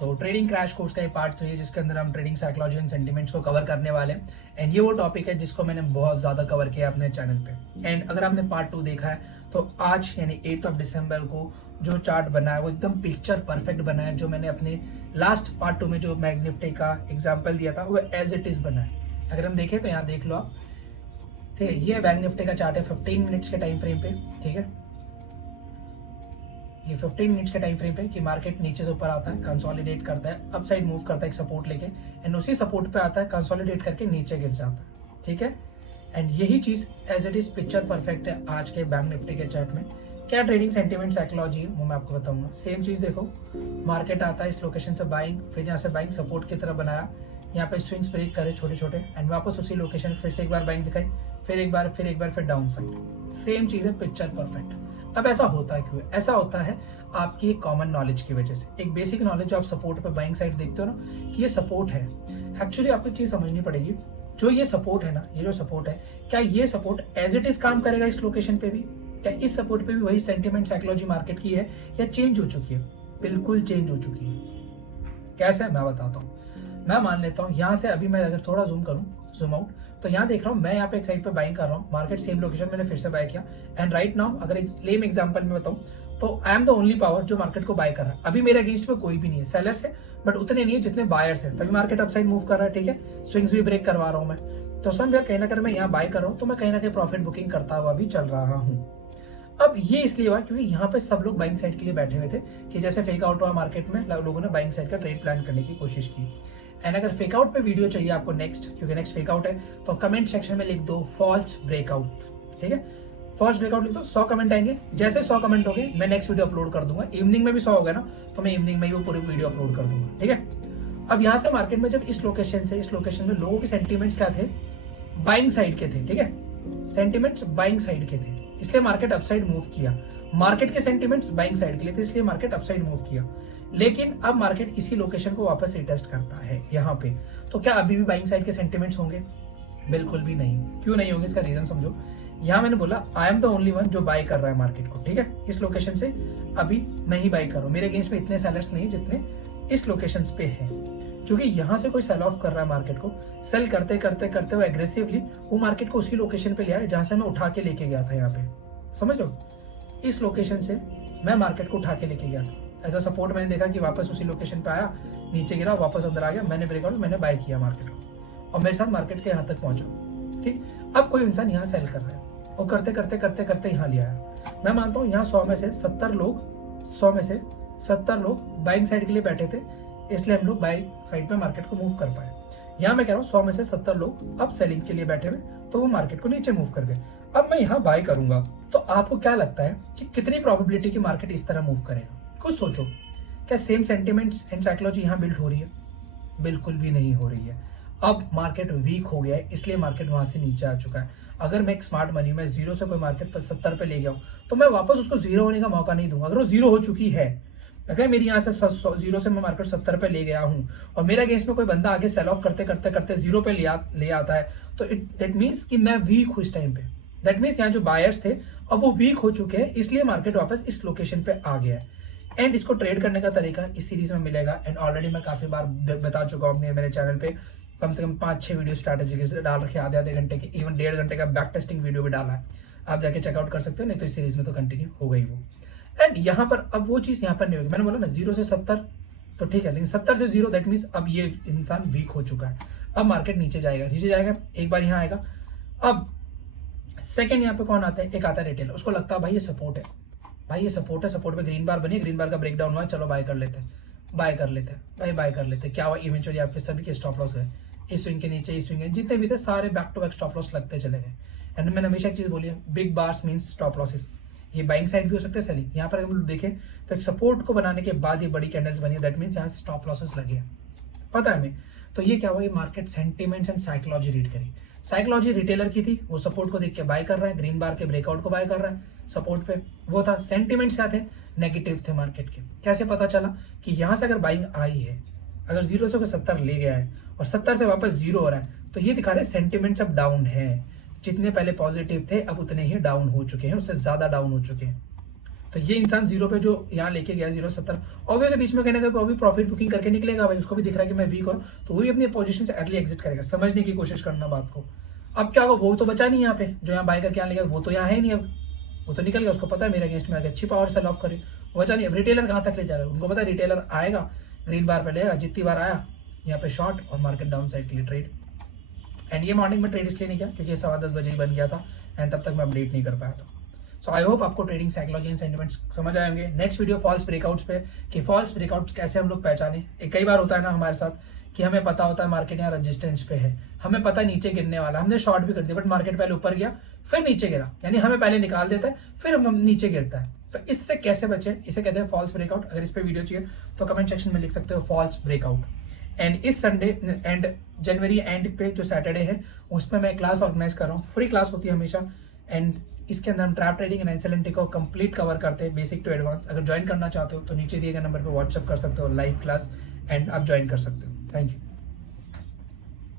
सो trading crash course का ये part 3 है जिसके अंदर हम ट्रेडिंग साइकोलॉजी एंड सेंटिमेंट्स को कवर करने वाले हैं। एंड ये वो टॉपिक है जिसको मैंने बहुत ज्यादा कवर किया अपने चैनल पे। एंड अगर आपने पार्ट 2 देखा है तो आज यानी 8 दिसंबर को जो चार्ट बना है वो एकदम पिक्चर परफेक्ट बना है। जो मैंने अपने लास्ट पार्ट 2 में जो बैंक निफ्टी का एग्जाम्पल दिया था वो एज इट इज बना है। अगर हम देखें तो यहाँ देख लो आप, ठीक है। ये बैंक निफ्टी का चार्ट है 15 मिनट्स के टाइम फ्रेम पे, ठीक है। ये 15 मिनट्स के टाइम फ्रेम पे कि मार्केट नीचे से ऊपर आता है, कंसोलिडेट करता है, अप साइड मूव करता है एक सपोर्ट लेके, एंड उसी सपोर्ट पे आता है, कंसोलिडेट करके नीचे गिर जाता है, ठीक है। एंड यही चीज as it is picture perfect है आज के बैंक निफ्टी के चार्ट में। क्या ट्रेडिंग सेंटिमेंट साइकोलॉजी वो मैं आपको बताऊंगा। सेम चीज देखो, मार्केट आता है इस लोकेशन से बाइंग, फिर यहाँ से बाइंग सपोर्ट की तरफ बनाया, यहाँ पे स्विंग्स ब्रेक करे छोटे छोटे, एंड वापस उसी लोकेशन फिर से एक बार बाइंग दिखाई, फिर एक बार फिर डाउन साइड। सेम चीज है, पिक्चर परफेक्ट। अब ऐसा होता है क्यों? ऐसा होता है आपकी एक कॉमन नॉलेज की वजह से, एक बेसिक नॉलेज जो आप सपोर्ट पे बाइंग साइड देखते हो ना कि ये सपोर्ट है। एक्चुअली आपको चीज समझनी पड़ेगी, जो ये सपोर्ट है ना, ये जो सपोर्ट है, क्या ये सपोर्ट एज इट इज काम करेगा इस लोकेशन पे भी? क्या इस सपोर्ट पे भी वही सेंटिमेंट साइकोलॉजी मार्केट की है या चेंज हो चुकी है? बिल्कुल चेंज हो चुकी है। कैसे है मैं बताता हूँ। मैं मान लेता हूँ यहाँ से अभी मैं अगर थोड़ा जूम करूँ, जूम आउट, तो यहाँ देख रहा हूँ मैं यहाँ पे एक साइड पे बाइंग कर रहा हूँ, मार्केट सेम लोकेशन मैंने फिर से बाय किया। एंड राइट नाउ अगर एक लेम एग्जांपल में बताऊँ तो I am the only power जो मार्केट को बाय कर रहा है। अभी मेरे अगेंस्ट में कोई भी नहीं है, सेलर्स है बट उतने नहीं है जितने बायर्स है, तभी मार्केट अपसाइड मूव कर रहा है, ठीक है। स्विंग्स भी ब्रेक करवा रहा हूँ मैं, तो समझ कहीं ना कहीं मैं यहाँ बाय कर रहा हूँ तो मैं कहीं ना कहीं प्रॉफिट बुकिंग करता हुआ भी चल रहा हूँ। अब ये इसलिए हुआ क्योंकि यहाँ पे सब लोग बाइंग साइड के लिए बैठे हुए थे कि जैसे फेक आउट हुआ मार्केट में, लोगों ने बाइंग साइड का ट्रेड प्लान करने की कोशिश की। एंड अगर फेक आउट पे वीडियो चाहिए आपको नेक्स्ट, क्योंकि नेक्स्ट फेक आउट है, तो कमेंट सेक्शन में लिख दो फॉल्स ब्रेकआउट, ठीक है। फॉल्स ब्रेकआउट लिख दो, 100 कमेंट आएंगे। जैसे 100 कमेंट हो गए मैं नेक्स्ट वीडियो अपलोड कर दूंगा। इवनिंग में भी 100 हो गया ना तो मैं इवनिंग में ही वो पूरी वीडियो अपलोड कर दूंगा, ठीक है। अब यहाँ से मार्केट में जब इस लोकेशन से इस लोकेशन में लोगों के सेंटीमेंट्स क्या थे? बाइंग साइड के थे, ठीक है। सेंटीमेंट्स बाइंग साइड के थे, इसलिए मार्केट अपसाइड मूव किया। मार्केट के सेंटीमेंट्स बाइंग साइड के लिए थे, इसलिए मार्केट अपसाइड मूव किया। लेकिन अब मार्केट इसी लोकेशन को वापस रिटेस्ट करता है यहाँ पे, तो क्या अभी भी बाइंग साइड के सेंटीमेंट्स होंगे? बिल्कुल भी नहीं। क्यों नहीं होंगे इसका रीजन समझो। यहाँ मैंने बोला I am the only one जो बाय कर रहा है मार्केट को, ठीक है। इस लोकेशन से अभी मैं ही बाय कर रहा हूँ, मेरे अगेंस्ट में इतने सेलर्स नहीं जितने इस लोकेशन पे है, क्योंकि यहाँ से कोई सेल ऑफ कर रहा है मार्केट को। सेल करते करते करते वो एग्रेसिवली वो मार्केट को उसी लोकेशन पे ले आया जहां से मैं उठा के लेके गया था। यहाँ पे समझ लो, इस लोकेशन से मैं मार्केट को उठा के लेके गया था। ऐसा सपोर्ट मैंने देखा कि वापस उसी लोकेशन पे आया, नीचे गिरा, वापस अंदर आ गया, मैंने ब्रेकआउट, मैंने बाय किया मार्केट को और मेरे साथ मार्केट के यहाँ तक पहुंचा, ठीक। अब कोई इंसान यहाँ सेल कर रहा है और करते करते करते करते यहाँ ले आया। मैं मानता हूँ यहाँ 100 में से 70 लोग बाइंग साइड के लिए बैठे थे, इसलिए हम लोग बाइंग साइड पे मार्केट को मूव कर पाए। यहाँ मैं कह रहा हूँ 100 में से 70 लोग अब सेलिंग के लिए बैठे हुए, तो वो मार्केट को नीचे मूव कर गए। अब मैं यहाँ बाय करूंगा, तो आपको क्या लगता है कि कितनी प्रोबेबिलिटी की मार्केट इस तरह मूव करेगा? कुछ सोचो, क्या सेम सेंटिमेंट्स एंड साइकोलॉजी यहाँ बिल्ड हो रही है? बिल्कुल भी नहीं हो रही है। अब मार्केट वीक हो गया है, इसलिए मार्केट वहां से नीचे आ चुका है। अगर मैं एक स्मार्ट मनी में जीरो से कोई मार्केट पर 70 पे ले गया हूँ तो मैं वापस उसको जीरो होने का मौका नहीं दूंगा। अगर वो जीरो हो चुकी है, अगर मेरी यहाँ से जीरो से मैं मार्केट 70 पे ले गया हूँ और मेरे अगेंस्ट में कोई बंदा आगे सेल ऑफ करते करते करते जीरो पे ले आता है, तो दैट मीन्स कि मैं वीक हूँ इस टाइम पे। दैट मीन्स यहाँ जो बायर्स थे अब वो वीक हो चुके हैं, इसलिए मार्केट वापस इस लोकेशन पे आ गया है। एंड इसको ट्रेड करने का तरीका इस सीरीज में मिलेगा। एंड ऑलरेडी मैं काफी बार बता चुका हूँ अपने मेरे चैनल पे, कम से कम 5-6 वीडियो स्ट्रैटेजी के डाल रखे, आधे घंटे के, इवन 1.5 घंटे का बैक टेस्टिंग वीडियो भी डाला है, आप जाके चेकआउट कर सकते हो। नहीं तो इस सीरीज में तो कंटिन्यू हो गई वो। एंड यहाँ पर अब वो चीज यहाँ पर नहीं होगी। मैंने बोला ना 0 से 70 तो ठीक है, लेकिन 70 से 0 दैट मीन्स अब ये इंसान वीक हो चुका है। अब मार्केट नीचे जाएगा, एक बार यहाँ आएगा। अब सेकंड यहाँ पे कौन आता है? एक आता है रिटेलर, उसको लगता है भाई ये सपोर्ट है, भाई ये सपोर्ट है, सपोर्ट पे ग्रीन बार बनी, ग्रीन बार का ब्रेकडाउन हुआ, चलो बाय कर लेते हैं भाई, बाय कर लेते हैं। क्या हुआ? इवेंचुअली आपके सभी के स्टॉप लॉस गए, इस स्विंग के नीचे, इस स्विंग के जितने भी थे सारे back to back stop loss लगते चले गए। एंड मैंने हमेशा एक चीज बोली है, big bars means stop losses. ये बाइंग साइड भी हो सकते हैं, सेलिंग। यहाँ पर हम लोग देखें तो एक सपोर्ट को बनाने के बाद ये बड़ी कैंडल्स बनी है, दैट मींस यहाँ स्टॉप लॉसेस लगे हैं, पता है हमें। तो ये क्या हुआ? ये market sentiments and psychology read करी। साइकोलॉजी रिटेलर की थी, वो सपोर्ट को देख के बाय कर रहा है, ग्रीन बार के ब्रेकआउट को बाय कर रहा है सपोर्ट पे, वो था। सेंटिमेंट्स क्या थे? नेगेटिव थे मार्केट के। कैसे पता चला कि यहाँ से अगर बाइंग आई है, अगर 0 से 70 ले गया है और 70 से वापस 0 हो रहा है, तो ये दिखा रहे सेंटिमेंट्स अब डाउन है। जितने पहले पॉजिटिव थे अब उतने ही डाउन हो चुके हैं, उससे ज्यादा डाउन हो चुके हैं। तो ये इंसान 0 पे जो यहाँ लेके गया 0.70, ऑब्वियसली बीच में कहने का वो भी प्रॉफिट बुकिंग करके निकलेगा भाई, उसको भी दिख रहा है कि मैं वीक हूँ, तो वो भी अपनी पोजीशन से अर्ली एग्जिट करेगा। समझने की कोशिश करना बात को। अब क्या होगा, वो तो बचा नहीं यहाँ पे, जो यहाँ बाय करके यहाँ लेगा वो तो यहाँ है ही नहीं, अब वो तो निकल गया, उसको पता है मेरे अगेंस्ट में आगे अच्छी पावर सेल ऑफ करे, बचा नहीं। अब रिटेलर कहाँ तक ले जाएगा, उनको पता है रिटेलर आएगा, ग्रीन बार पे लेगा, जितनी बार आया यहाँ पे शॉर्ट और मार्केट डाउन साइड के लिए ट्रेड। एंड ये मॉर्निंग में ट्रेड इसलिए नहीं किया क्योंकि 10:15 बजे ही बन गया था एंड तब तक मैं अपडेट नहीं कर पाया था। सो आई होप आपको ट्रेडिंग साइकोलॉजी एंड सेंटिमेंट्स समझ आएंगे। नेक्स्ट वीडियो फॉल्स ब्रेकआउट्स पे, कि फॉल्स ब्रेकआउट्स कैसे हम लोग पहचाने। कई बार होता है ना हमारे साथ कि हमें पता होता है मार्केट यहाँ रेजिस्टेंस पे है, हमें पता है नीचे गिरने वाला, हमने शॉर्ट भी कर दिया, बट मार्केट पहले ऊपर गया फिर नीचे गिरा, यानी हमें पहले निकाल देता है फिर हम नीचे गिरता है। तो इससे कैसे बचे, इसे कहते हैं फॉल्स ब्रेकआउट। अगर इस पे वीडियो चाहिए तो कमेंट सेक्शन में लिख सकते हो फॉल्स ब्रेकआउट। एंड इस संडे एंड जनवरी एंड पे जो सैटरडे है उसमें मैं क्लास ऑर्गेनाइज कर रहा हूँ, फ्री क्लास होती है हमेशा। एंड इसके अंदर हम ट्रैप ट्रेडिंग एंड एनएलएनटी को कंप्लीट कवर करते हैं, बेसिक टू एडवांस। अगर ज्वाइन करना चाहते हो तो नीचे दिए गए नंबर पर व्हाट्सअप कर सकते हो, लाइव क्लास, एंड आप ज्वाइन कर सकते हो। Thank you.